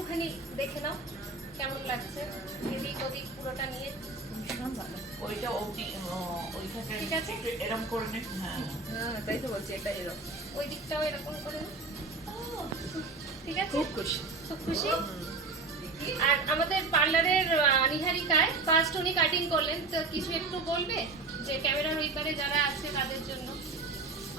একটুখানি দেখে নাও কেমন লাগছে, এদিক ওদিক পুরোটা নিয়ে। ভীষণ ভালো। ওইটা ওইখানে ঠিক আছে? একটু এরম করে নে। হ্যাঁ হ্যাঁ তাই তো বলছি, এটা এরকম। ওই দিকটাও এরকম করে নাও। ঠিক আছে, খুব খুশি। খুব খুশি। আর আমাদের পার্লারের নিহারিকায় ফার্স্ট উনি কাটিং করলেন, তো কিছু একটু বলবে যে ক্যামেরার ওই পারে যারা আছে তাদের জন্য?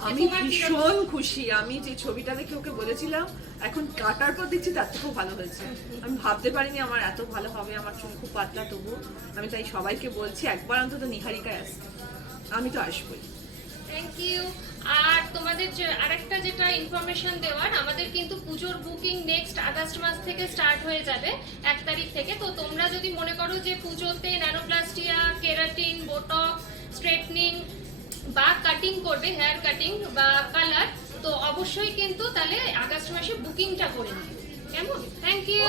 আমি ভীষণ খুশি। আমি যে ছবিটা দেখে ওকে বলেছিলাম, এখন কাটার পর দেখছি তার থেকেও ভালো হয়েছে। আমি ভাবতে পারিনি আমার এত ভালো হবে। আমার চুল খুব পাতলা, তবু আমি তাই সবাইকে বলছি একবার অন্তত নিহারিকায় আসতে। আমি তো আসবোই। Thank you. আর তোমাদের আরেকটা যেটা ইনফরমেশন দেওয়ার, আমাদের কিন্তু পুজোর বুকিং নেক্সট আগস্ট মাস থেকে স্টার্ট হয়ে যাবে 1 তারিখ থেকে। তো তোমরা যদি মনে করো যে পুজোতে ন্যানোপ্লাস্টিয়া, কেরাটিন, বোটক্স, স্ট্রেটনিং বা কাটিং করবে, হেয়ার কাটিং বা কালার, তো অবশ্যই কিন্তু তাহলে আগস্ট মাসে বুকিংটা করে নিও। কেমন? Thank you.